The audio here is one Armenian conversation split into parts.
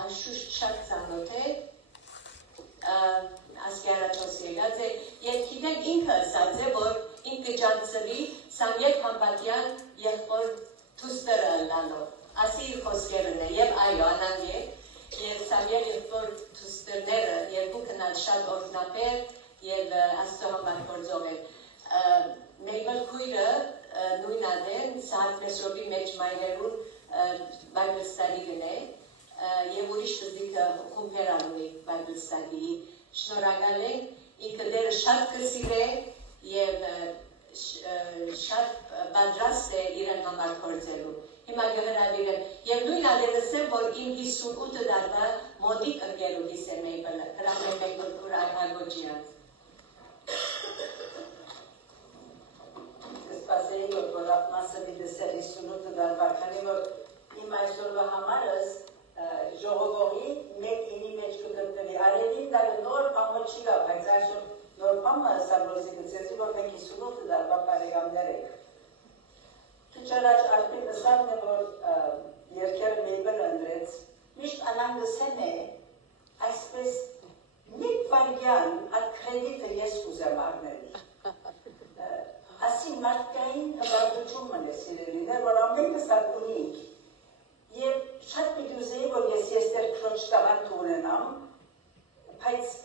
անշուշտ շատ ծանոթ է, ասկերաչոս եղած է, և գիտեք ինքը ասած է, որ ինքը ջանցվի Սամյել Համբատյան եղբոր թուստերը ըլլանով, ասի իր խոսքերն է, և այո, անան է, և Սամյել եղբոր թուստերները երկուքն շատ օրգնապեր և աստծո համար գործող են։ Մեյմել քույրը նույն ադեն Սահակ Մեսրոպի մեջ մայրերուն Bible study գնե և ուրիշ տզիկը խումբեր անունի Bible study-ի շնորհակալ ենք, ինքը դերը շատ կսիր է և շատ պատրաստ է իրեն համար գործելու։ Հիմա գհրավիրեմ և նույն ադենս եմ, որ իմ 58 դարվա մոտիկ ընկերուհիս է Մեյբելը, հրամեն Մեյբել քուր Ագոջյան։ Սպասեի, որ որակ մասը դիսել 58 դարվա, քանի որ իմ այսօրվա համարս ժողովողի մեկ ինի մեջ կգտնվի, արևին դարը նոր պամը չի գա, բայց այսօր նոր պամը սաբրոզի գծեցի, որ մենք 58 դարվա պարեգամներ ենք։ Քիչարաջ արդեն նսավն է, որ երկերը Մեյբելը ընդրեց, միշտ անանգսեն է, այսպես մեկ վարգյան այդ կրեդիտը ես կուզեմ արնել։ Ասի մարդկային հվարդություն մն է սիրելիներ, որ ամենքս այդ ունինք, և շատ պիտուզեի, որ ես եստեր քրոջ տաղանք ունենամ, բայց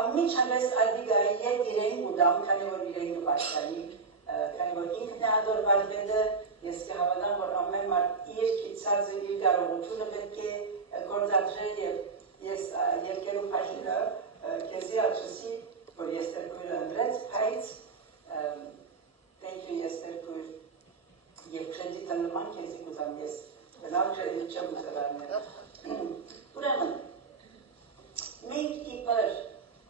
ամիջապես ադիգայի ետ իրեն ուդամ, քանի որ իրեն գվարշանի, քանի որ ինքն է ադորվար վեդը, ես կհավատամ, որ ամեն մարդ իր կիցածը իր կարողությունը պետք է գործադրել և ես երկերու պաշինը կեզի աչսի, որ եստեր քույրը ընդրեց, բայց thank you եստեր քույր և կրեդիտը լման կեզի կուզամ ես բնալ կրեդիտ չեմ ուզելաներ։ Ուրեմն, մենք իպր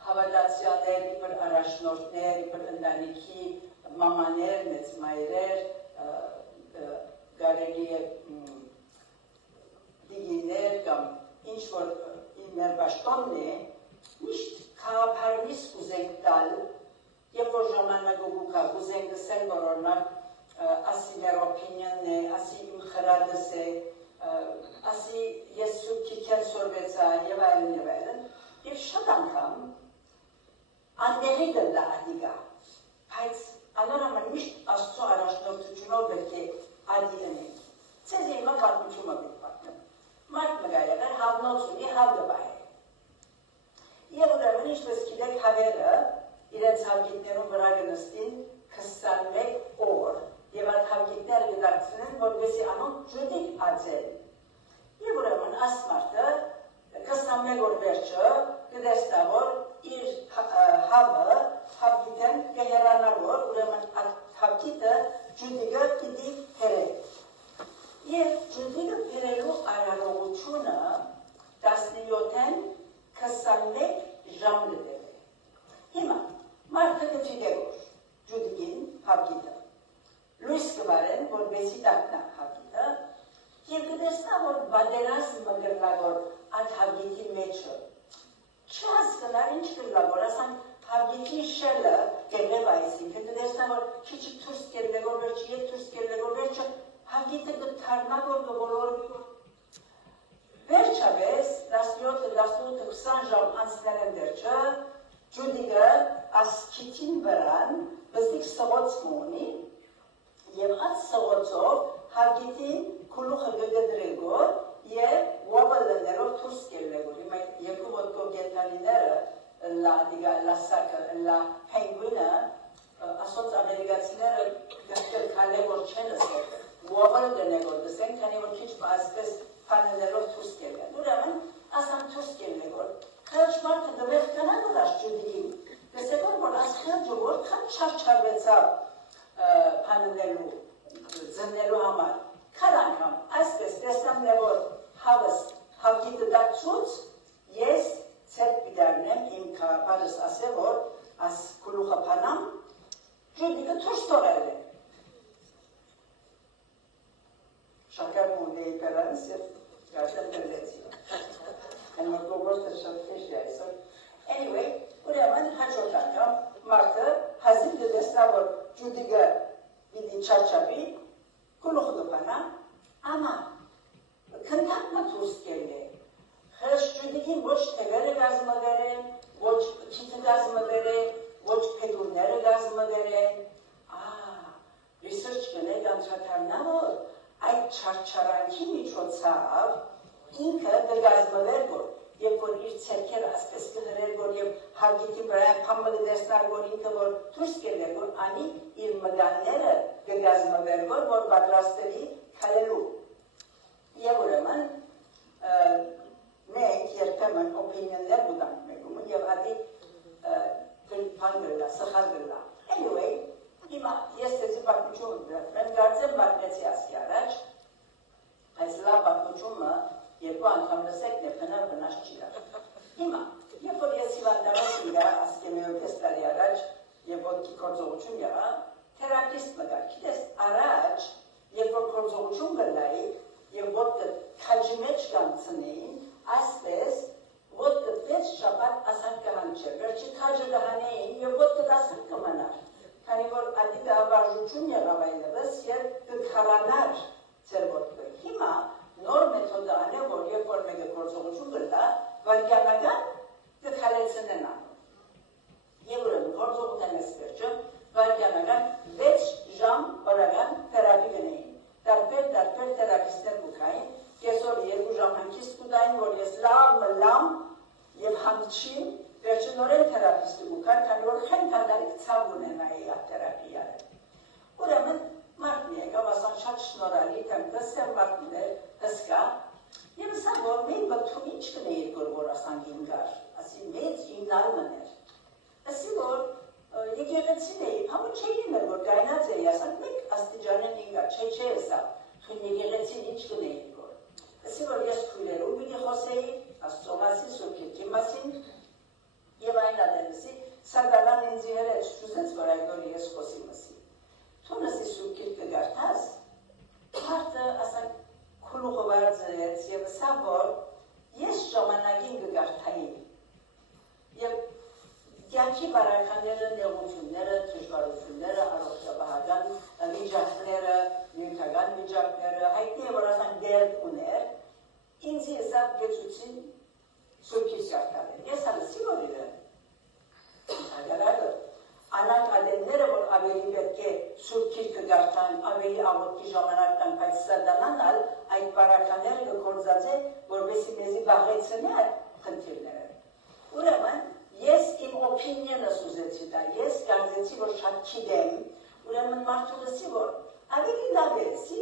հավատացյալներ, իպր առաջնորդներ, իպր ընտանիքի մամաներ, մեծ մայրեր, գարելի է դիգիներ կամ ինչ որ մեր բաշտոնն է, միշտ կաղապարնիս կուզենք տալ, և որ ժամանակուկա կուզենք գսել, որ օրնակ ասի մեր օպինիոնն է, ասի իմ խրադս է, ասի ես սուրքի կեն սորվեցա և այլն, և շատ անգամ անդեղի դլա ադիգա, բայց անոր համար միշտ աստծո առաջնորդությունով պետք է ադի ընենք։ Ձեզ իմը պատմությունը պետք պատմեմ։ Մարդ մգա եղեր հավնոց ունի հավդվա է։ Եվ ուրեմն ինչպես գիտեք հավերը իրենց հավգիտներում վրա գնստին 21 օր և այդ հավգիտները գդակցնեն, որպեսի անոնք ջուդիկ ածեն։ Եվ ուրեմն աստ մարդը 21 օր վերջը գդեստա, որ իր հավը հավգիտեն կհերանավոր, ուրեմն հավգիտը ջուդիկը պիտի հերե։ Եվ ջուդիկը հերելու արարողությունը 17-ին 21 ժամ գտել է։ Հիմա, մարդը գծիդե որ ջուդիկին հավգիտը։ Լույս կվարեն, որբեսի դակնա հավգիտը, և գտեսնա, որ բադերազմ մգրլագոր այդ հավգիտի մեջը։ Չհասկնար ինչ կրլագոր, ասան հավգիտի շելը կերնև այսինքը, գտեսնա, որ քիչիկ թուրս կերնեգոր վերջը, ետ թուրս կերնեգոր վերջը, հավգիտը գտարնագոր գվոլորվի որ։ Վերջավես, 17-20 ժամ անցնելեն վերջը, ջուդիկը ասկիտին վրան բզդիկ սղոց մունի և այդ սղոցով հավգիտին կուլուխը գգդրեգոր և ուաբալներով թուրս կերնեգոր։ Հիմա երկու ոտքով գետանիները լասակը, պենգվինը, ասոց ամերիկացիները գտել կալե որ չեն ասել, ուաբալ դնեգոր դսեն, քանի որ քիչ ասպես պանելերով թուրս կերնեն։ Ուրեմն, ասան թուրս կերնեգոր, քրաչ մարդը դվեղ կանագոր աս ջուդիկին, դեսեգոր, որ ասխելջը որքան չարչարվեցավ պանելելու, զննելու համար, քար անգամ, այսպես տեսնամ է, որ հավս հավգիտը դակցուց, ես ցերկ պիտարնեմ իմ կաղապարս ասե, որ աս կուլուխը պանամ, ջուդիկը թուրս թողել է։ Շակարմ ունեի պերանս և գարտել դրվեցի։ Են որ գողորտը շատ քեշ է այսօր։ Anyway, ուրեմն հաջորդ անգամ մարդը հազիվ դեսնա, որ ջուդիկը պիտի չարչապի, կուլուխը գպանա, ամա, քնդակմը թուրս կերն է, կանդրադառնա, որ այդ չարչարանքի միջոցով ինքը կգազմվեր, որ երբ որ իր ցերքերը ասպես կհրեր, որ եւ հարգիքի վրա փամը դեսնար, որ ինքը որ դուրս կելեր, որ անի իր մգանները կգազմվեր, որ պատրաստելի քալելու։ Եվ ուրեմն մենք երբեմն օպինիոններ ունենք մեկում եւ ադի փանգելա, սխալելա։ Anyway, հիմա ես դեպի պատմություն դրեմ, գարձեմ պատմեցի ասի առաջ, այս լավ պատմությունը երկու անգամ լսեք բնավ չի դար։ Հիմա, երբ որ ես հիվանդանոց իրա ասկեմեոպես տարի առաջ եւ ոտքի կորձողություն եղա, թերապիստ մգար, գիտես, առաջ, երբ որ կորձողություն գլայի եւ ոտքը քաջի մեջ կանցնեին, այսպես ոտքը 6 շաբաթ ասան կհանչեր, վերջի քաջը կհանեին եւ ոտքը 10 կմնար, քանի որ ադի գավարժություն եղավ այլևս եւ կքարանար ձեր ոտքը։ Հիմա նոր մեթոդը անե, որ երբ որ մեկը գործողություն գտա, վարքյանական կքալեցնեն անում։ Եվ ուրեմն գործողության ես վերջը, վարքյանական 6 ժամ օրական թերապի գնեին։ Տարբեր թերապիստներ կուքային, կեսօր 2 ժամ հանգիստ կուտային, որ ես լամ եւ հանգչին, վերջը նորեն թերապիստը կուքար, քանի որ խենթանալիք ցավ ունենայի այդ թերապիան։ Ուրեմն մարդն եկավ, ասան շատ շնորհալի, թեմքսեր մարդներ հսկա, եւ ասա որ մենք բթում ինչ կնեիր որ ասան գինգար, ասի մեծ իննալմն էր։ Ասի որ եկեղեցին էի, համը չէին էր որ գայնած էի, ասան մենք աստիճանեն ինգա, չէ ասա, խին եկեղեցին ինչ կնեիր որ։ Ասի որ ես քույրերում պիտի խոսեի, Աստծո մասին, Սուրբ մասին, եւ այն ադենսի, սադալան ինձ հերեջ չուզեց որ այդ որ ես խոսի մսի։ Թունասի Սուրբ Գիրքը գարտած, մարդը ասան քուլուխը վարձեց եւ ասա որ ես ժամանակին կգարտայի եւ կյանքի բարականները, նեղությունները, դժվարությունները, առողջապահական վիճակները, նյութական վիճակները, հայտնի է որ ասան դերդ ուներ, ինձ եսավ գեցուցին Սուրբ Գիրքը ես հալսի որ իրեն ագարագը Անակ ադենները, որ ավելի պետք է Սուրբ Գիրքը գարտան, ավելի աղոտքի ժամանակն բայց սադանանալ, այդ բարակաները կգործածե, որովհետեւ մեզի բաղեցնել խնդիրները։ Ուրեմն, ես իմ օպինիոնս ուզեցի դա, ես կարծեցի, որ շատ գիտեմ, ուրեմն մարդու լսի, որ ավելի լավ է, սի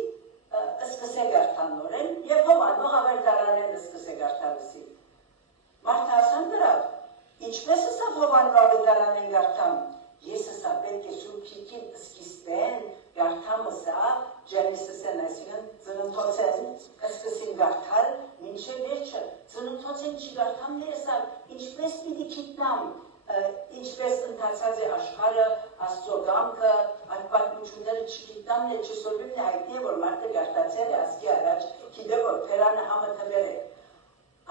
սկսե գարտան նորեն, եւ հովանող ավերդարանեն սկսե գարտալսի։ Մարդը ասան դրավ, ինչպես ասա հովանող ավերդարանեն գարտան, ես ասա պետք է Սուրբ Գիրքին սկիզբեն գարտամը սա ջանիսսեն այսինքն ծննդոցեն սկսին գարտալ մինչև վերջը ծննդոցեն չի գարտամն է ասա ինչպես պիտի գիտնամ ինչպես ընթացած է աշխարհը Աստծո կամքը այդ պատմությունները չգիտնամն է չսորվին է հայտնի է որ մարդը գարտացել է ասկի առաջ գիտե որ փերանը համը թվեր է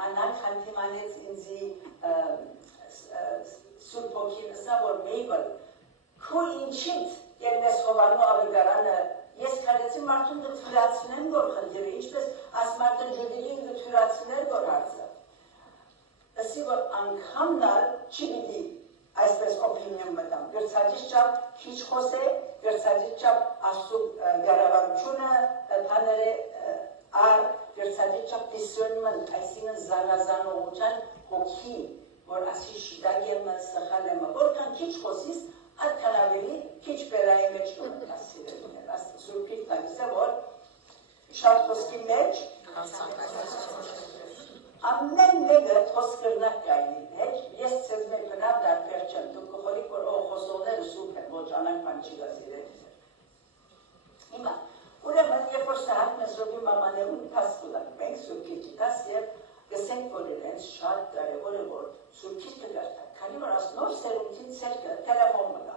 անակ խանդիմանեց ինձի Սուրբ Հոգին ասա որ Մեյբլ քո ինչիդ ելնես հովանու ավետարանը ես կարեցի մարդուն կթյուրացնեն որ խնդիրը ինչպես ասմարտը ջուդիին կթյուրացներ որ հարցը ասի որ անգամնալ չի պիտի այսպես օպինիոն մտամ գրծածից չափ քիչ խոսե գրծածից չափ Աստծո գարավարությունը բաները ար գրծածից չափ discernment այսինքն զանազանողության հոգի որ ասի շիդագ եմ սխալ եմ որքան քիչ խոսիս այդքան ավելի քիչ բերայի մեջ կասիրել Սուրբ Գիրքը ասա որ շատ խոսքի մեջ ամեն մեկը խոսքերնակ կայնի մեջ ես ցեզ մեկ բնավ դարձեր չեմ դուք կխորիկ որ խոսողները սուրբ են ոչ անանք բան չի գասիրել հիմա ուրեմն երբ որ սահակ մեսրոբի մամաներուն տաս կուտակ մենք Սուրբ Գիրքի տաս եւ գսենք որ իրենց շատ կարևոր է որ Սուրբ Գիրքը գարտա քանի որ ասնոր սերունդին ցերկը տելեֆոն մգա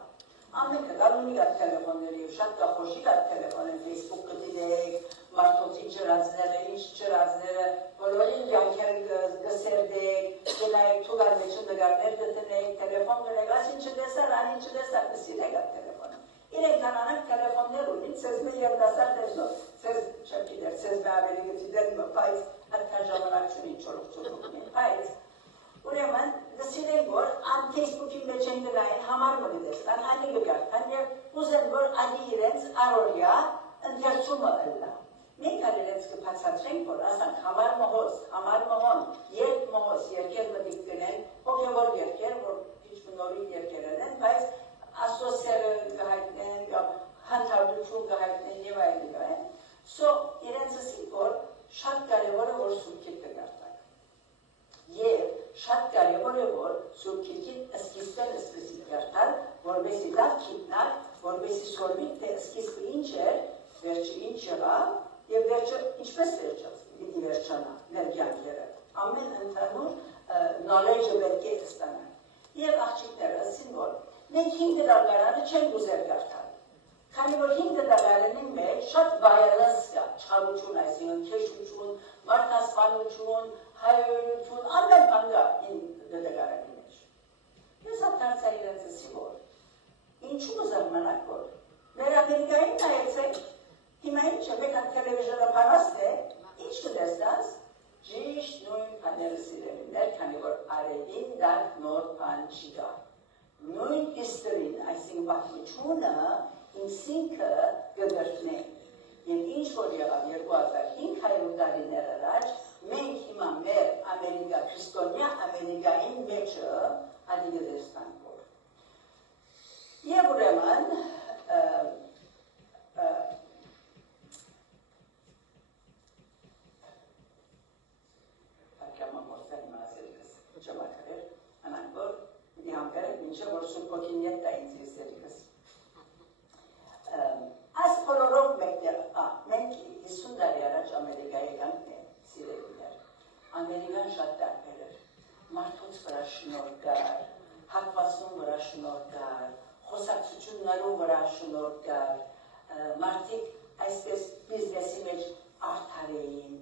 ամենքը գալունի գատ տելեֆոնների շատ կախոշի գատ տելեֆոնեն Facebook-ը դիրեք մարդոցի ջրածները ինչ ջրածները բոլորին յանքեր գսերդեք գնայք թուգար մեջը նգարներ գտնեք տելեֆոն գրեք աս ինչ դեսար ան ինչ դեսար դսիրեք այդ տելեֆոնը իրենք կանանակ տելեֆոններ ունին ցեզ մի երդասար դերսո ցեզ չկի դեր ցեզ բավերի գցի դեր բայց այդքան ժամանակ չունի չորող ծուռուկնի բայց ուրեմն դսիրեք որ ան Facebook-ի մեջ են գնային համար մգդեսան անի գգարտան եւ ուզեն որ անի իրենց առօրյա ընդերցումը ըլլա։ Մենք արելենց կբացատրենք, որ ասանք համար մոհոս, համար մոհոն, երբ մոհոս երկեր մտիկ կնեն, հոգևոր երկեր, որ քիչ նորին երկերն են, բայց ասոսերը կհայտնեն, հանդարտություն կհայտնեն եւ այլն։ So իրենց ասին, որ շատ կարևոր է, որ Սուրբ Գիրքը կարդաք։ Եվ շատ կարևոր է, որ Սուրբ Գիրքին սկիզբն սկսի կարդալ, որովհետեւ լավ գիտնալ, որովհետեւ սորվի թե սկիզբը ինչ էր, վերջը ինչ եղավ, եւ վերջը ինչպես վերջացվի, վերջանա մեր կյանքերը։ Ամեն ընդհանուր knowledge-ը պետք է ստանալ։ Եվ աղջիկները ասին, որ մենք 5 դարանը չենք ուզել կարդալ։ Քանի որ 5 դարանի մեջ շատ violence կա, չարություն, այսինքն քեշություն, մարդասպանություն, հայրենություն, ամեն բան կա 5 դարանի մեջ։ Ես դարձա իրենց ասի, որ ինչու զարմանաք, որ մեր Ամերիկային նայեցեք, հիմա ինչ է, մեկ տելևիզիոնը փարաստ է, ինչ կտեսնաս, ճիշտ նույն բաները սիրելիներ, քանի որ արևին դակ նոր բան չի գա։ Նույն history-ն, այսինքն պատմությունը, ինքնինքը կգրտնենք։ Եվ ինչ որ եղավ 2500 տարիներ առաջ, մենք հիմա մեր Ամերիկա, քրիստոնյա Ամերիկային մեջը ադիգը դեսնանք որ։ Եվ ուրեմն, Մինչև որ Սուրբ Ոգին ետ տա ինձ եսերիկս։ Այս բոլորով մեկտեղ, մենք 50 տարի առաջ Ամերիկայի եկանք է, սիրելիներ։ Ամերիկան շատ տարբեր էր, մարդուց վրա շնորհ կար, հակվածուն վրա շնորհ կար, խոսակցություններու վրա շնորհ կար, մարդիկ այսպես բիզնեսի մեջ արդար էին,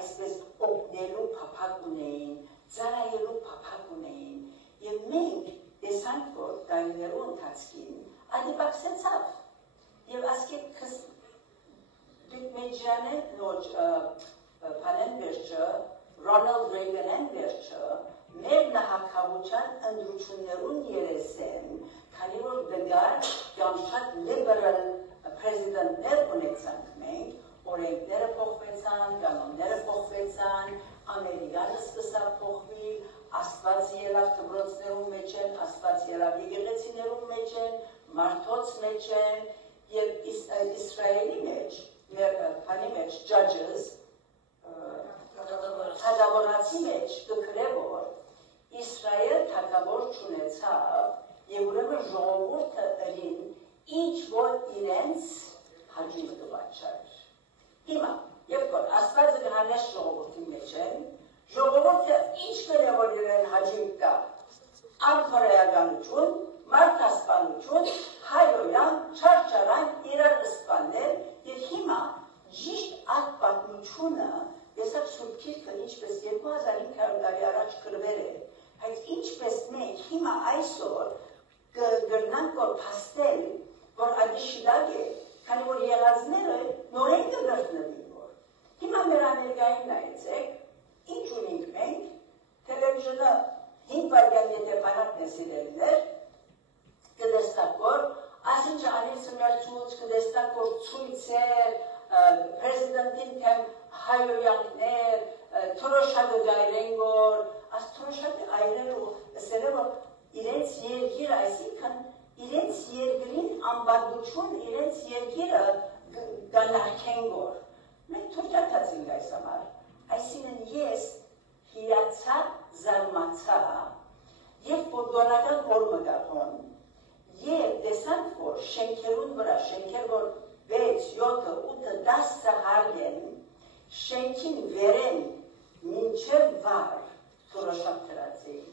այսպես օգնելու փափակ ունեին, ծառայելու փափակ ունեին, եւ մենք տեսանք, որ տարիներու ընթացքին ադիպակսեցավ եւ ասկետ դուք մեջանեն նոջ պանեն վերջը Ռոնալդ Ռեյգանեն վերջը մեր նահանգավության ընդրություններուն երեսեն քանի որ դգար կամ շատ լիբերալ պրեզիդենտներ ունեցանք մենք օրենքները փոխվեցան, կանոնները փոխվեցան, Ամերիկանը սկսավ փոխվել, Աստված ելավ դպրոցներում մեջ են, Աստված ելավ եկեղեցիներում մեջ են, մարդոց մեջ են, եւ Իսրայելի մեջ, մեր բանի մեջ, judges, հադավորացի մեջ կգրե որ Իսրայել թագավոր չունեցավ եւ ուրեմն ժողովուրդը ըրին ինչ որ իրենց հաջող դվաճար։ Հիմա երբ որ Աստվածը գանես ժողովրդի մեջ են, ժողովուրդը ինչ կրե որ իրեն հաջող կա, անքորեականություն, մարդասպանություն, հայոյան, չարչարան իրար սպանել եւ հիմա ճիշտ այդ պատմությունը Եսակ Սուրբ Գիրքը ինչպես 2500 տարի առաջ գրվել է, բայց ինչպես մենք հիմա այսօր կգրնանք որ փաստել, որ ադիշիդակ է, քանի որ եղածները նորեն կգրտնվին որ։ Հիմա մեր Ամերիկային նայեցեք, ինչ ունենք մենք, տելևիզիոնը 5 վայրկյան եթե բանակն է սիրելիներ, կդեստակ որ, ասինչ անիցը մեր ցույց կդեստակ որ ցույցեր, Պրեզիդենտին թեմ հայոյանքներ, թորոշակը գայրեն որ, աս թորոշակը այրելու, ասելը որ իրենց երգիրը, այսինքն իրենց երգրին ամբանդություն, իրենց երգիրը գանարքեն որ։ Մենք թուրքատացինք այս համար, այսինքն ես հիացա, զարմացա, և պորդոնական օրմը գախոն, և տեսանք որ շենքերուն վրա, շենքեր որ 6, 7, 8, 10 հարգեն, շենքին վերեն մինչև վար թորոշակ թրած էին,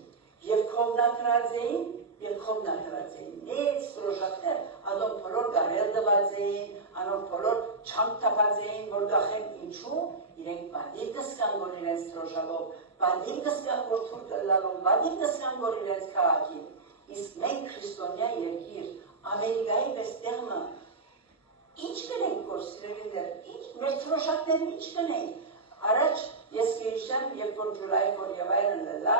և կողնաթրած էին, նեց թորոշակներ, անոն փոլոր գարել դված էին, անոն փոլոր չանք տապած էին, որ գախեն ինչու, իրենք բադիր կսկան, որ իրենց թորոշակով, բադիր կսկան, որ թուր կլալով, բադիր կսկան, որ իրենց կաղաքին, իսկ մենք քրիստոնյա երկիր, Ամերիկայի պես տեղմը, ինչ կնենք որ սիրելիներ, մեր թրոշակները ինչ կնենք, առաջ ես կիրիշեմ, երբ որ Ջուլայի որ և այլն լլա,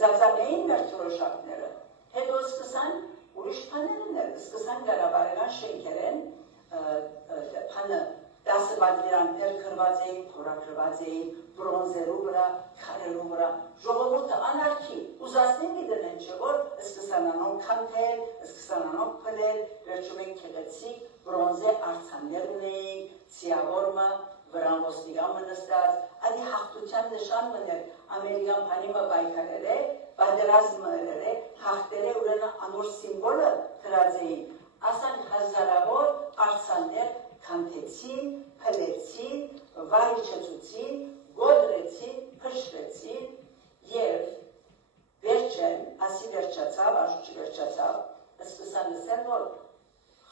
ձացանեին մեր թրոշակները, հետո սկսան ուրիշ պաներներ, սկսան գարաբարական շենքեր են, փանը դասավանդիրաններ քրված էին, փորագրված էին, բրոնզերու վրա, քարերու վրա, ժողովուրդը անարքի, ուզածնին գիտեն չէ, որ սկսանանոն քանթել, սկսանանոն փլել, վերջում են քեղեցիկ, բրոնզե արձաններ ունեին, ցիավորմը, վրան ոստիգամը նստած, ադի հաղթության նշան մներ, ամերիկան փանիմը պայքարել է, պատերազմը է, հաղթել է ուրենը անոր սիմվոլը դրած էին, ասան հազարավոր արձաններ քանթեցին, փլեցին, վայրիչեցուցին, գոդրեցին, փշրեցին եւ վերջեն, ասի վերջացավ, աշուճի վերջացավ, սկսան լսել, որ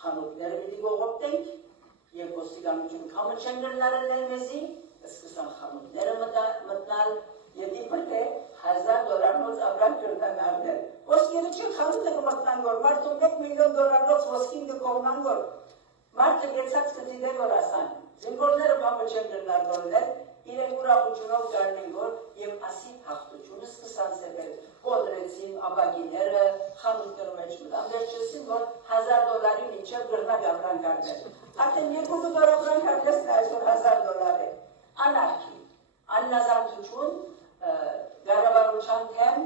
խանութները պիտի գողոպտենք եւ ոստիկանություն կամը չեն գրնարել մեզի, սկսան խանութները մտնալ եւ իբր թե $1000 ապրանք կրտան արնել։ Ոսկերը չի խանութը կմտնան գոր, մարդում $1 միլիոն ոսկին կկողնան գոր։ Մարդը գեցած կդիտել որ ասան, զինվորները բամը չեն գրնարդորնել, իրենք ուրախությունով կարնեն որ և ասի հաղթությունը սկսան սեպել, կոդրեցին աբագիները, խանութներում էջ մտան, վերջեսին որ $1000 մինչև գրնակ ապրանք արնել։ Արդեն $200 ապրանք արնեսն այսօր $1000 է։ Անարքի, աննազանդություն, գարավարության թեմ,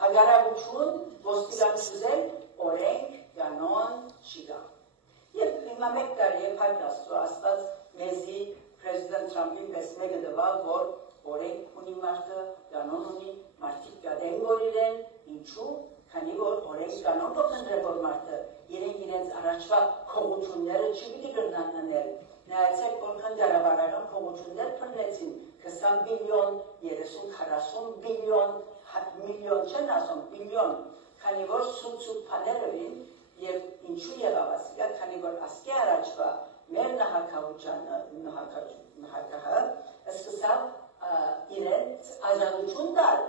հագարավություն, ոստիկանություն, օրենք, կանոն, շիգա։ Եվ հիմա մեկ տարի է փայտ աստված մեզի Պրեզիդենտ Թրամփին պես մեկը դվավ, որ օրենք ունի մարդը, կանոն ունի, մարդիկ կադեն որ իրեն, ինչու, քանի որ օրենք կանոն կփնտրե որ մարդը, իրենց առաջվա քողությունները չպիտի գրնան անել, նայեցեք որքան դարավարական քողություններ փնտրեցին, 20 բիլիոն, 30-40 բիլիոն չեն ասում, բիլիոն, քանի որ սուտ փաներ էին, եւ ինչու եղավ ասիկա, քանի որ ասկի առաջվա մեր նահանգահը սկսավ իրենց ազատություն տալ,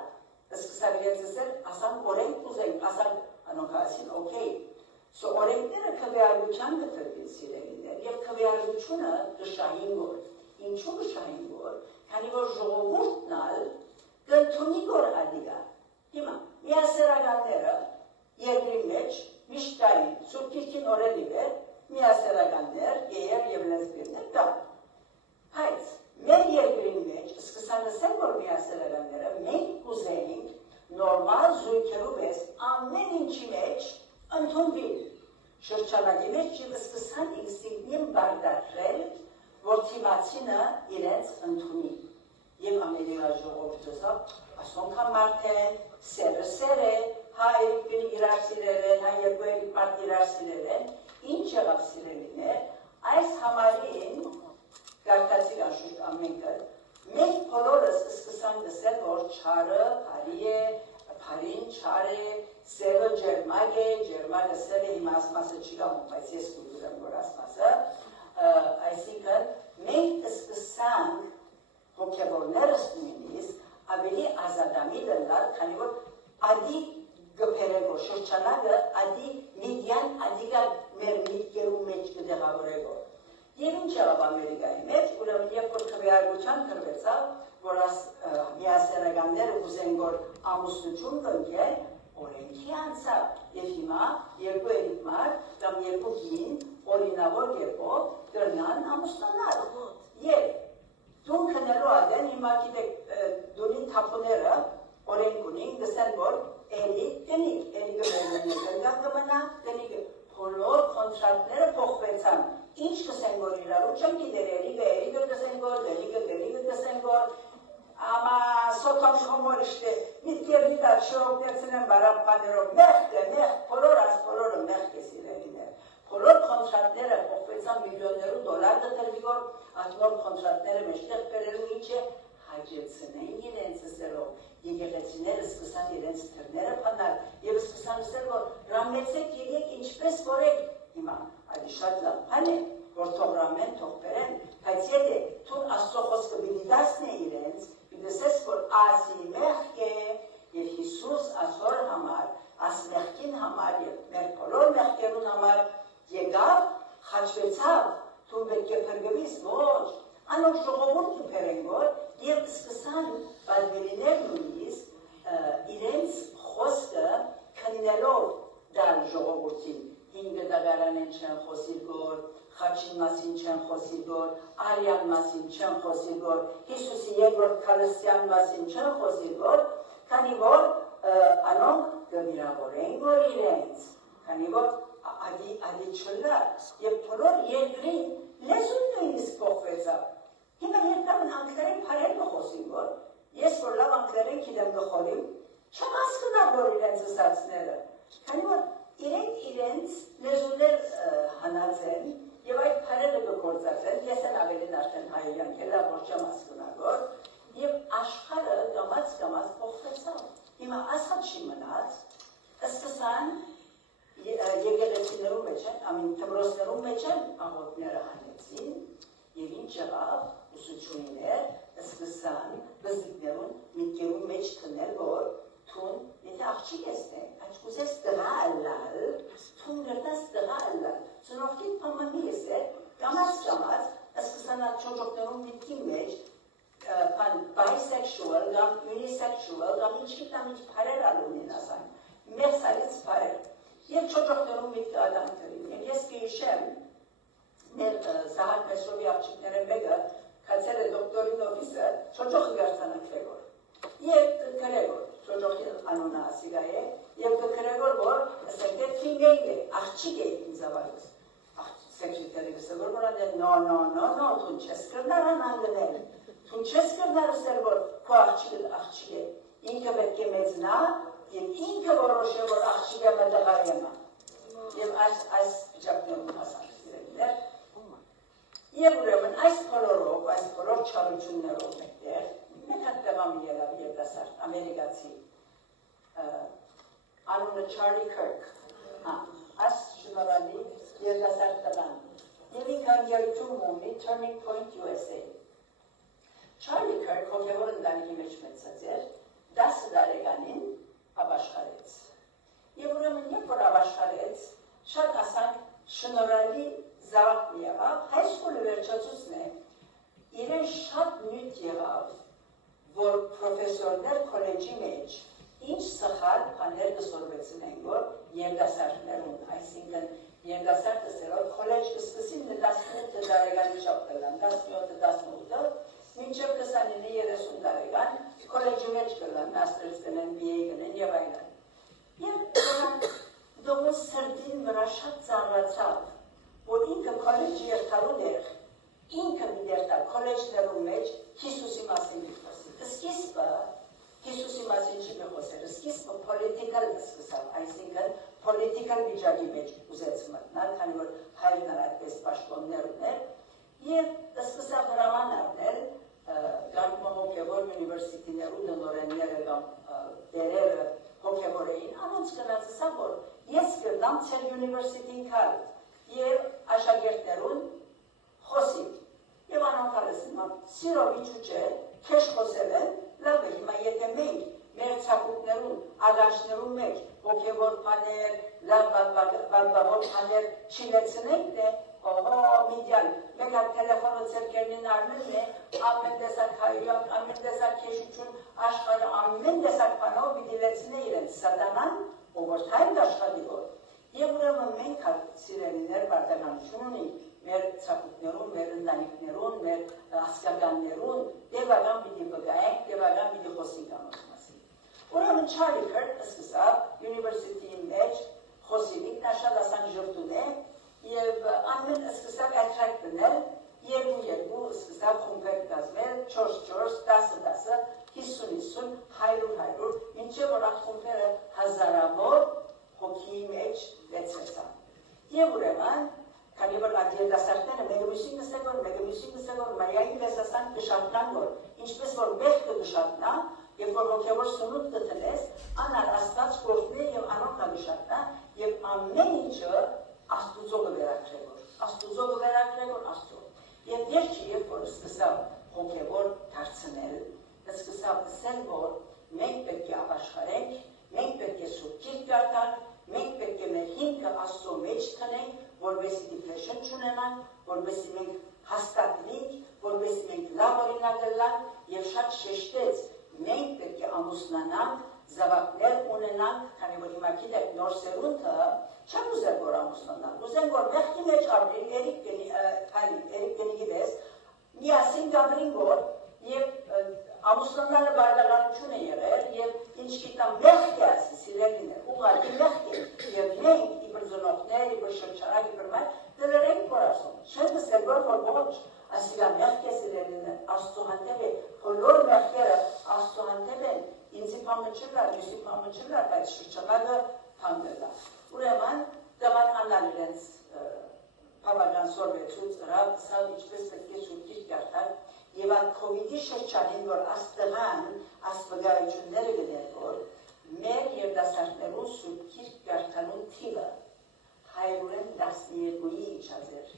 սկսավ իրենց ասել, ասան օրենք ուզենք, ասան անոնք ասին, օքեյ, սո օրենքները քվեարկության կտրվին սիրելիներ, եւ քվեարկությունը կշահին գոր, ինչու կշահին գոր, քանի որ ժողովուրդն ալ կընդունի գոր ադիգա, հիմա, միասերականները երկրի մեջ միշտ կային, Սուրբ Գիրքին օրերի վեր, միասերականներ, գեյեր եւ լեսբիյաններ կան։ Բայց մեր երկրի մեջ սկսան ասել, որ միասերականները մենք կուզեինք նորմալ զույգերով ես ամեն ինչի մեջ ընդունվին։ Շրջանակի մեջ սկսան ինստինկտին բարդարել, որ թիմացինը իրենց ընդունի։ Եվ ամերիկա ժողովուրդը ասոնք համարդեն, սերը, հա երիկին իրար սիրել են, հա երկու երիկ մարդ իրար սիրել են, ինչ եղավ սիրելիներ, այս համարին, գարտացիկ անշուշտ ամենքը, մենք բոլորս սկսան լսել, որ չարը բարի է, բարին չար է, սերը ջերմակ է, ջերմակը սերը հիմա ասմասը չի գամում, բայց ես կուզուրեմ, որ ասմասը, այսինքն, մենք սկսանք հոգևորներս նույնիսկ ավելի ազատամի դնալ, քանի որ ադի գպերեգո շրջանակը ադի միդյան ադիգա մեր միտքերու մեջ կդեղավորեգո։ Եվ ինչ եղավ Ամերիկայի մեջ, ուրեմն երբ որ քվեարկության կրվեցավ, որ միասերականները ուզեն որ ամուսնություն կնքեն, օրենքի անցավ, եւ հիմա երկու երիկմար կամ երկու կին օրինավոր կերպով կրնան ամուսնանալ։ Եվ դուն քնելու ադեն հիմա գիտեք դունին թափուները օրենք ունին, գսեն որ էլի տնիկ, էլի գմենի գնգան կմնա, տնիկ բոլոր կոնտրակտները փոխվեցան, ինչ կսեն որ իրարու չեմ գիտեր, էլի կսեն որ, դելիգը կսեն որ, ama sotan komor işte mitkerli de şovkesinin barappanerov mehke, poloru mehke silerine. Polor kontratları okvesan milyonları dolar da terbiyor, atmor kontratları meştek pereru içe hacetsine İngilizceleri o. Yegeçinler ıskısan İngilizceleri panar. Yev ıskısan servo rahmetsek yedek inçpes korek ima. Hadi şatla. Hani ortogramen tokperen. Kaçyede tun astrohoskı bilidas ne İngiliz. Դեսես որ ասի մեղք է եւ Հիսուս ասոր համար, ասմեղքին համար եւ մեր բոլոր մեղքերուն համար եկավ, խաչվեցավ, դու պետք է փրկվես ոչ, անոնք ժողովուրդ կփերեն որ եւ սկսան բادرիներ նույնիսկ իրենց խոսքը քննելով դալ ժողովրդին հինգ դագարանեն չեն խոսիր գոր, խաչին մասին չեն խոսի որ, Արյան մասին չեն խոսի որ, Հիսուսի երկրորդ քալստյան մասին չեն խոսի որ, քանի որ անոնք կվիրավորեն որ իրենց, քանի որ ադի չլար, եւ բոլոր երկրի լեզուն նույնիսկ փոխվեցավ։ Հիմա երբեմն անգլերեն բարեր կխոսին որ, ես որ լավ անգլերեն գիտեմ կխորիմ, չեմ հասկանում որ իրենց ասածները, քանի որ իրենց լեզուներ հանած են եւ այդ բարերը կգործածեն, ես են ավելին արդեն հայերեն կելա որ չեմ հասկանում որ, եւ աշխարհը կամաց փոխվեցավ։ Հիմա ասած չի մնաց, սկսան եկեղեցիներում մեջ են, ամեն դպրոցներում մեջ են աղոթները հանեցին եւ ինչ եղավ ուսուցչուհիներ սկսան բզիկներուն միտքերում մեջ տնել որ թուն եթե աղջիկ ես այդ կուզես տղա ալալ թուն գտած տղա ալալ ծնողքին պամանի ես կամաց սկսան այդ շոջոկներում միտքի մեջ bisexual կամ unisexual կամ ինչ բարեր ալունին ասան մերսալից բարեր Եվ չոջոկներում միտքը ադամքրին, և ես կհիշեմ, մեր Սահակ Մեսրովի աղջիկները մեկը կացել է դոկտորին օֆիսը, չոջոկը գարցանքրեգոր։ Եվ կրեգոր, չոջոկի անունը ասիգա է, և կրեգոր որ, ասենք է ֆիմեյլ է, աղջիկ է ինձ ավայլուս։ Սեքրիտերի գսեգոր որան է, no, թուն չես կրնար անանգնել, թուն չես կրնար ուսել որ քո աղջիկ է, ինքը պետք է մեծնա, Եվ ինքը որոշ է, որ աղջիկը մտղար եմա։ Եվ այս վիճակներում հասանք սիրելիներ։ Եվ ուրեմն այս բոլորով, այս բոլոր չարություններով մեկտեղ, մեկ հատ տղամի ելավ երդասարդ, ամերիկացի, անունը Չարլի Քըրք, այս շնորհալի երդասարդ տղան։ Եվ ինքը երգում ունի Turning Point USA։ Չարլի Քըրք հոգևոր ընտանիքի մեջ մեծած էր, 10 տարեկանին ապաշխարեց։ Եվ ուրեմն երբ որ ապաշխարեց, շատ ասանք շնորհալի զավակ մի եղավ, հայսկոլի վերջացուցն է, իրեն շատ նյութ եղավ, որ պրոֆեսորներ քոլեջի մեջ ինչ սխալ բաներ կսորվեցնեն, որ երդասարտներուն, այսինքն երդասարտը սերով քոլեջ կսկսին 18 տարեկանի շապտելան, 17-18, մինչև 29-30 տարեկան, քոլեջի մեջ կլան, մաստերս կնեն, BA կնեն և այլն։ Եվ դողոս սրդին վրա շատ ծառացավ, որ ինքը քոլեջի երթալու դեղ, ինքը մի դերտալ քոլեջներում մեջ Հիսուսի մասին կխոսի։ Սկիզբը Հիսուսի մասին չի կխոսեր, սկիզբը պոլիտիկալ սկսավ, այսինքն պոլիտիկալ վիճակի մեջ ուզեց մտնալ, քանի որ հայրն այդպես պաշտոններ ուներ, և սկսավ հրաման առնել Գարկ հոգևոր ունիվերսիտիներու դնորենները կամ դերերը հոգևոր էին, անոնց կնած սա որ ես կրնամ ծեր ունիվերսիտին կալ և աշագերտներուն խոսիմ և անոնք արեսին սիրովի ճուճե քեշ խոսել են լավ է հիմա եթե մենք մեր ցակուկներուն ագաշներուն մեջ հոգևոր բաներ լավ բանբավոր բաներ չինեցնենք դե միդյալ, մեկ հատ տելեֆոնը ծերկերնին արնելն է, ամեն տեսակ հայրյակ, ամեն տեսակ քեշություն, աշխարհը ամեն տեսակ բանով վիդիլեցին է իրենց սատանան, overtime դաշխատի որ։ Եվ ուրեմն մենք սիրելիներ բարձականություն ունենք մեր ցակուկներուն, մեր ընտանիքներուն, մեր հասկականներուն, տևական պիտի բգայենք, տևական պիտի խոսենք անոնց մասին։ Ուրեմն Չարլի Քըրք սկսավ յունիվերսիտիի մեջ խոսիլիկ, նա շատ ասան ժողտուն է, Եվ անմեն սկսավ ətrək դնել, երկու սկսավ խումբեր կազմել, 4-4, 10-10, 50-50, 100-100, մինչև որ այդ խումբերը հազարավոր հոգիի մեջ լեցեցան։ Եվ ուրեմն, քանի որ այդ երդասարտները մեկը մյուսին նսեգոր, մայայի լեսասան կշատնան որ, ինչպես որ մեղքը կշատնա, և որ հոգևոր սունուտ կտնես, անար աստված գործն է և անոնք կշատնա, և ամեն ինչը Աստուծո կվերակրեգոր Աստծո։ Եվ երջի երբ որ սկսավ հոգևոր դարձնել, սկսավ ասել, որ մենք պետք է ապաշխարենք, մենք պետք է սուրբ գիրք կարդանք, մենք պետք է մեր հիմքը Աստծո մեջ տնենք, որովհետեւ depression չունենանք, որովհետեւ մենք հաստատվենք, որովհետեւ մենք լավ օրինակ գնանք եւ շատ շեշտեց, մենք պետք է ամուսնանանք, զավակներ ունենանք, քանի որ հիմա գիտեք նոր սերունդը չեմ ուզել որ ամուսնանալ, ուզեմ որ մեղքի մեջ ապրին, Էրիկ գնի վես, միասին գաբրին որ եւ ամուսնանալը բարդականություն է եղել եւ ինչ գիտեմ մեղք է ասի սիրելին է, ուղղակի մեղք է եւ մենք իբր զոնոքներ, իբր շրջանակ, իբր մայր դերերենք որ ասում, չեմ ասել որ ոչ, ասիլա մեղք է սիրելին է, Աստծո հանդեպ է, բոլոր մեղքերը Աստծո հանդեպ են, ինձի փամը չկա, յուսի փամը չկա, բայց շրջանակը փամդելա։ Ուրեմն դավան անալ իրենց բավական սորվեցուց ռավ սա ինչպես պետք է սուրգիր կարտալ եւ այդ կովիդի շրջանին որ աստղան աստվգարությունները գներ որ մեր երդասարտներուն սուրգիր կարտալուն թիվը 112-ի իջազեր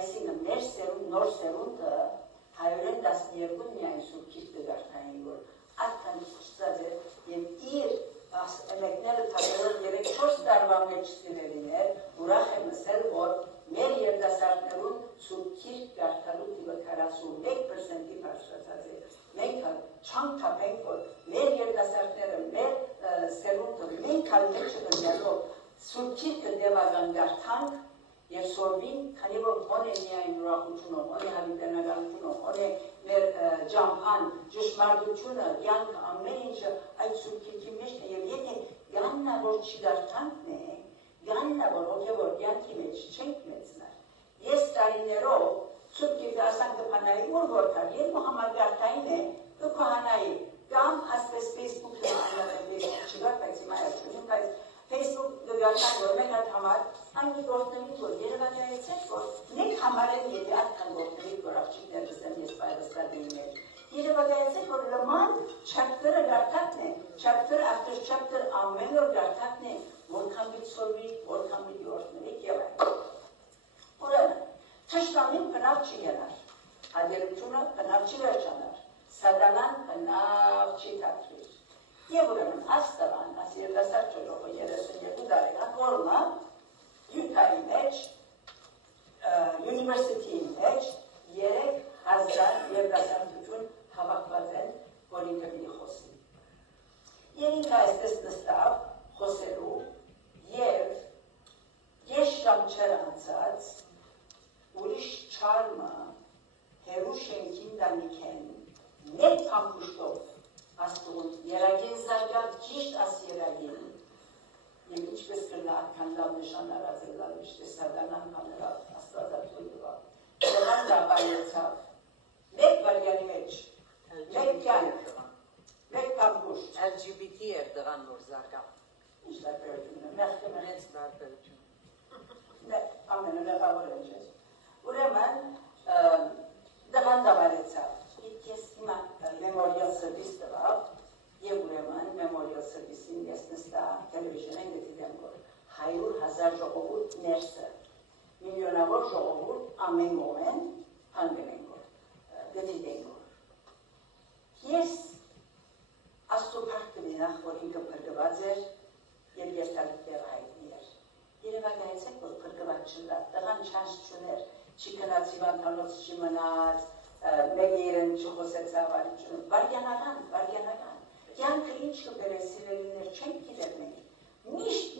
այսինքն մեր սերուն նոր սերունդը 112 միայն սուրգիր կգարտային որ այդքան իջած էր եւ իր մեկները թագերով 3-4 տարվա մեջ սիրելիներ ուրախ եմ ասել որ մեր երդասարտներուն սուրգիր կարտալու թիվը 41%-ի բարձրացած է։ Մենք չանթափենք, որ մեր երդասարտները, մեր սերունդը, մենք մեջը գնալով սուրգիր կդևական գարտանք եւ սորվին, քանի որ հոն է միայն ուրախությունը, հոն է հավիտենականությունը, հոն է մեր ջամփան, ճշմարտությունը, կյանքը, ամեն ինչը այդ սուրգիրի մեջն է եւ եթե գաննա որ չգարտանքն է, գաննա որ հոգեոր կյանքի մեջ չենք մեծնար։ Ես տարիներով սուրգիր դասան կփանայի ուր որքան երկու համագարտային է կփանայի կամ ասպես Facebook-ը Facebook չգա, բայց հիմա այդպես բայց Facebook դգարտան որ մեկ հատ համար անգի գործնի որ երևանայեցեք որ մենք համարեն եթե այդքան գործնի որ աղջիկներ դասեմ ես բայրստադին մեջ երևանայեցեք որ լման chapter-ը գարտակն է chapter after chapter ամեն օր գարտակն է որքան մի սորվի որքան մի գործնի եւ այլ ուրեմն թշնամին բնավ չի գնար ադերությունը բնավ չի վերջանար սատանան բնավ չի թաքրիր եւ ուրեմն աստղան ասի երդասարդ ճոլողը 32 տարեկան որնա Յուտայի մեջ University-ի մեջ 3000 երդասարտություն հավաքված են որ ինքը պիտի խոսի եւ ինքը այստես նստավ խոսելու եւ ես կամ չեր անցած ուրիշ չարմը հերու շենքին դանիքեն մեկ համուշտով աստուղուն երագին զարգավ ճիշտ աս երագին եւ ինչպես կնա այդքան լավ նշան արած է լավ իշտե սատանան հանրավ աստվածատույրը դրան դապայեցավ մեկ վարյանի մեջ մեկ կյանք մեկ կամուշ LGBT էր դրան որ զարգավ ինչ տարբերություն է մեղքը հենց տարբերություն ամենագլխավորը չէ ուրեմն դրան դապայեցավ Ես հիմա memorial service տվավ եւ ուրեմն memorial service-ին ես նստա տելևիզիոնին դիտեմ որ 100,000 ժողովուրդ ներսը միլիոնավոր ժողովուրդ ամեն մոմենտ հանգնեն որ դիտեն որ ես աստծո փառքը նախ որ ինքը փրկված էր եւ ես դեռ հայտնի էր երևանայեցեք որ փրկված չլա տղան չանց չուներ չի կնացի վանքանոց չի մնաց մեկ իրեն չխոսեցավ արիչուն, վարգյանական, կյանքը ինչ կբեր է սիրելիներ չենք գիտեր մենք,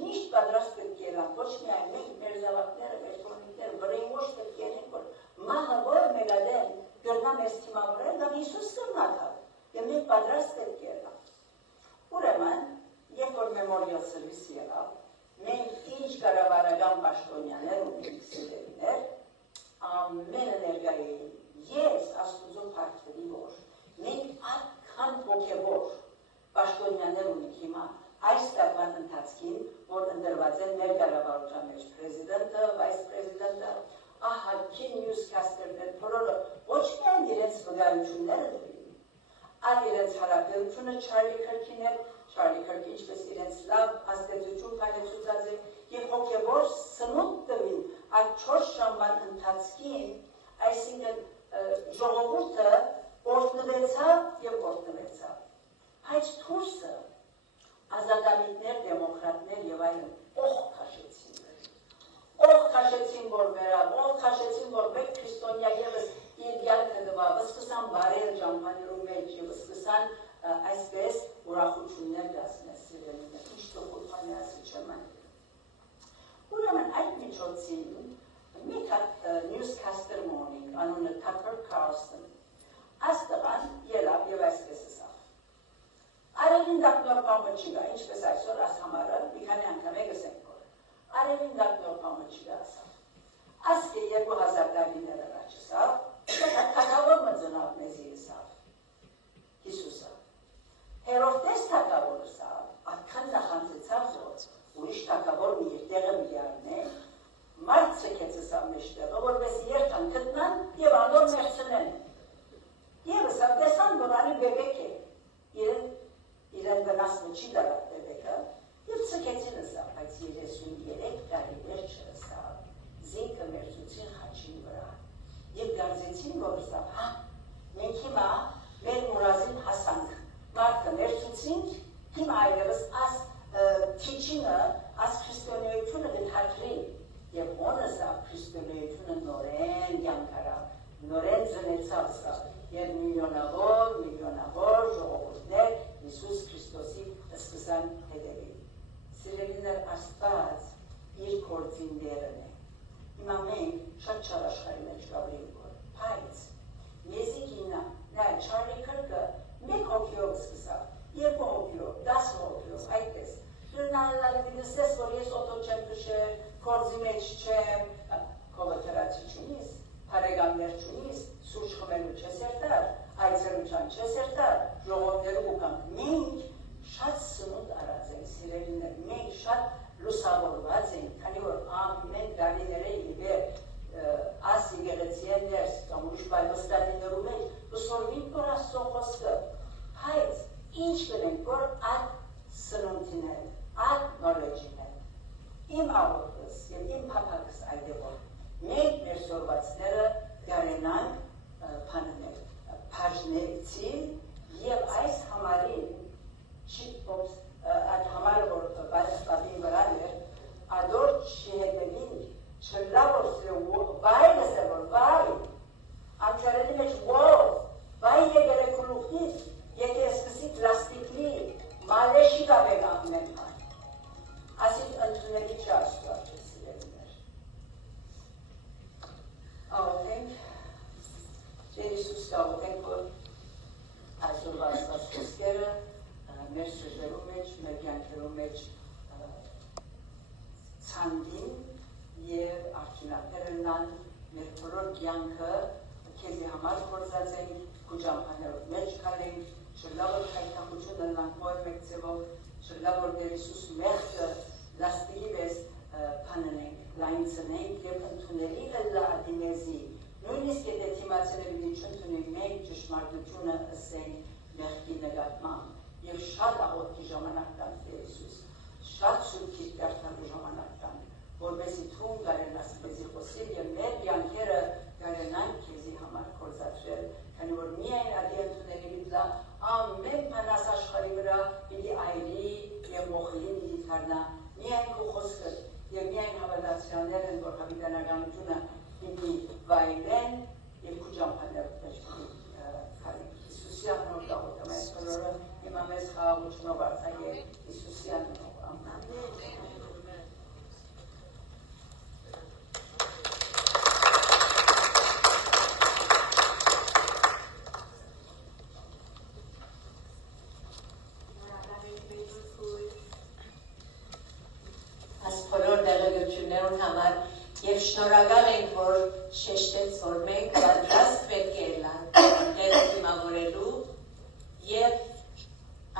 միշտ պատրաստ պետք ելան, ոչ միայն մենք, մեր զավակները, մեր կոնիկները, վրեին ոչ պետք ելենք, որ մահը որ մեգադեն գրնա մեզ թիմավորել, դա Հիսուս կրնակալ, և մենք պատրաստ պետք ելան։ Ուրեմն, երբ որ memorial service եղավ, մենք ինչ կառավարական պաշտոնյաներ ունենք սիրելիներ, ամենը ներկայ Ես աստուծո փառքերի որ մենք այդքան ոգևոր պաշտոնյաներ ունենք հիմա այս տարվան ընթացքին որ ընտրված են մեր կառավարության մեջ պրեզիդենտը, վայս պրեզիդենտը, ահագին նյուզքաստերներ, բոլորը ոչ միայն իրենց վկայությունները դրին, այլ իրենց հարաբերությունը Չարլի Քրքին հետ, Չարլի Քրքը ինչպես իրենց լավ հաստատություն կայացուցած է եւ ոգևոր սնունդ տվին այդ 4 ժամվան ընթացքին, այսինքն ժողովուրդը օրտնվեցավ եւ օրտնվեցավ։ Հայց թուրսը ազատամիտներ, դեմոկրատներ եւ այլն ող քաշեցին որ վերավ, ող քաշեցին որ մեկ քրիստոնյա եւս իր յալքը դվա, սկսան բարել ճամփաներու մեջ եւ սկսան այսպես ուրախություններ դասնել սիրելիներ, ինչ թողոքան ասի չեմ։ միջոցին մի հատ newscaster morning անունը Tucker Carlson աստղան ելավ եւ այսպես ասավ. Արևին դակնոր պամը չկա, ինչպես այսօր աս համարը մի քանի անգամ եկես ենք կոր. Արևին դակնոր պամը չկա ասավ. Ասկե 2000 տարիներ առաջ ասավ, թակավոր մծնավ մեզի ասավ. Հիսուսը. Հերովտես թակավոր ասավ, ատքան նախանձեցավ որ ուրիշ թակավոր մի տեղը մի արնե, մարդ ցկեց ասավ մեջտեղը, որպես երթան գտնան եւ անոր մերցնեն։ Եվ ասավ տեսան որ անի բեբեկ է, իրեն վնասը չի դարավ բեբեկը, եւ ցկեցին ասավ, բայց 33 տարի վերջ ասավ, զինքը մերցուցին խաչին վրա։ Եվ գարձեցին որ ասավ, հա, մենք հիմա մեր մուրազին հասանք, մարդը մերցուցինք, հիմա այլևս աս թիչինը, աս քրիստոնեությունը գտհատրի, եւ ոնսա քրիստոնեությունը նորեն յանքարա, նորեն ծնեցավ սա, եւ միլիոնավոր ժողովուրդներ Հիսուս Քրիստոսի սկսան հետևել։ Սիրելիներ Աստված իր գործին դերն է։ Հիմա մենք շատ չարաշխարի մեջ գավրին կոր, բայց մեզի կինա, նա Չարլի Քրկը մեկ հոգիով սկսավ, 2 հոգիով, 10 հոգիով, այդպես։ Դրնալավիդստես, որ ես օտո չեմ կշեր, կորձի մեջ չեմ, կովաթրացի չունիս, հարեգաններ չունիս, սուրճ խմելու չես երտար, այցելության չես երտար, ժողովներու ուկանք, մենք շատ սնունդ արած ենք, սիրելիներ, մենք շատ լուսավորված ենք, քանի որ ամեն դարիները իբեր աս եկեղեցիեն ներս, կամ ուրիշ բայբստատիներու մեջ, լուսորվին որ Աստծո խոսքը, բայց ինչ կնենք, որ այդ սնունդին հետ, այդ նորեջին հետ, իմ աղոտս և իմ պապակս այդևոր, մենք մեր սորվածները գարենանք պաններ, պաժներցին և այս համարին, այդ համարը, որ բատին վրան էր, ադոր չհետևին, չլավոր սրու, վայ լսը որ վայ, անչարելի մեջ ով, վայ եգերը կլուխնից, եթե սկսիկ լաստիկլի, մալե շիկավեգ ամեն պան, ասիտ ընդունելի չաստու արջը սիրելիներ։ Աղոտենք, Տեր Հիսուս կաղոտենք, որ այսօրվա աստված խոսքերը մեր սրտերու մեջ, մեր կյանքերու մեջ ցանդին եւ արդյունքներն մեր բոլոր կյանքը քեզի համար գործած ենք, քուջամփաներով մեջ քալենք, շլավոր քայքամությունը լանկոր մեկ ձևով, շլավոր Տեր Հիսուս մեղքը լաստիկի վես փանենք, լայնցնենք եւ ընդունելի լա դիմեզի նույնիսկ եթե թիմացները մի չընդունենք, մենք ճշմարտությունը ասենք մեղքի նկատմամբ եւ շատ աղոթքի ժամանակ տան Տեր Հիսուս, շատ շուտքի դարձնելու ժամանակ տան, որովհետեւ թուն գարենաս մեզի խոսել եւ մեր կյանքերը գարենան քեզի համար կործացրել, քանի որ միայն ադի ընդունելի միտլա ամեն բանաս աշխարհի վրա պիտի այրի եւ մոխրի պիտի դառնա, միայն քո խոսքը եւ միայն հավատացյալներ են, որ հավիտենականությունը պիտի վայելեն եւ քո ճամփաներով մեջ պիտի քալեն։ Հիսուսյան նոր դավոտը մեզ բոլորը հիմա մեզ խաղաղությունով արձակե Հիսուսյան նոր ամեն։ համար եւ շնորհակալ ենք, որ շեշտեց, որ մենք պատրաստ պետք է լինենք դերը դիմավորելու եւ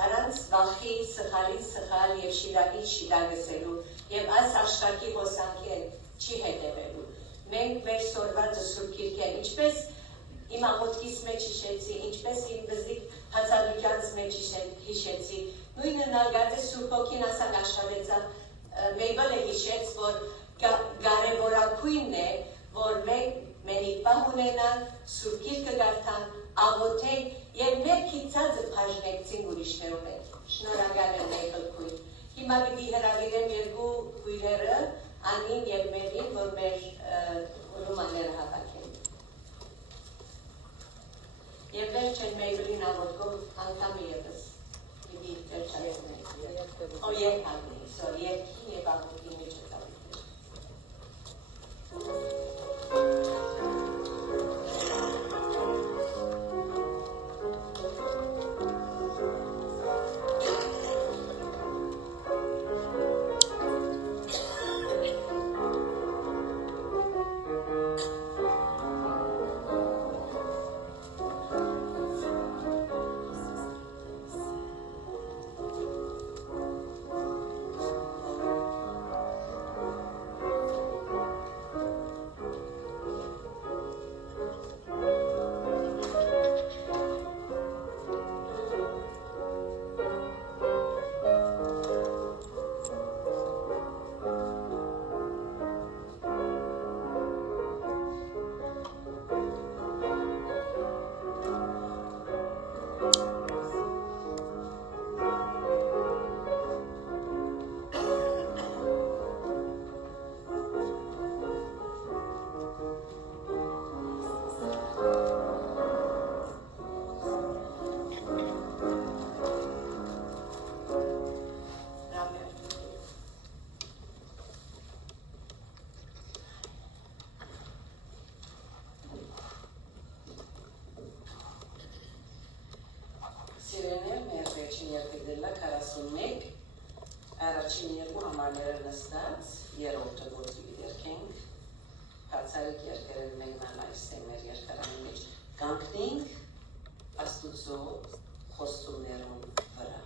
առանց վախի սխալ եւ շիրակի շիրակեցելու եւ այս աշխարհի հոսանքի չի հետևելու։ Մենք մեր սորվածը Սուրբ Քիրքեն ինչպես իմ աղոթքիս մեջ հիշեցի, ինչպես իմ բզիկ հացալուկյանց մեջ հիշեցի, նույնը նալգարդե Սուրբ Հոգին ասակ աշխատեցավ, Մեյբելը հիշեց, որ կարևորագույնն է, որ մենք մենի պահ ունենան, Սուրբ Գիրքը կարդան, աղոթենք եւ մեր քիծածը բաժնեցին ուրիշներու հետ։ Շնորհակալ եմ Մեյբել քույր։ Հիմա պիտի հրավիրեմ երկու քույրերը, Անին եւ Մերին, որ մեր ուրումաները հավաքեն։ Եվ վերջեն Մեյբելին աղոթքով անգամ եւս պիտի վերջացնենք։ Երկին եւ աղոթքի մեջ ծավալներ։ 41 առաջին երկու համարները նստած երրորդը ոտքի դերքենք բացարիք երկերեն մեկնան այս մեր երկարանի մեջ կանգնենք Աստուծո խոստումներուն վրա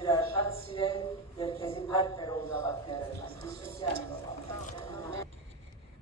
Իրար շատ սիրել և քեզի փառք բերող զավակները, Հիսուսյան նոմը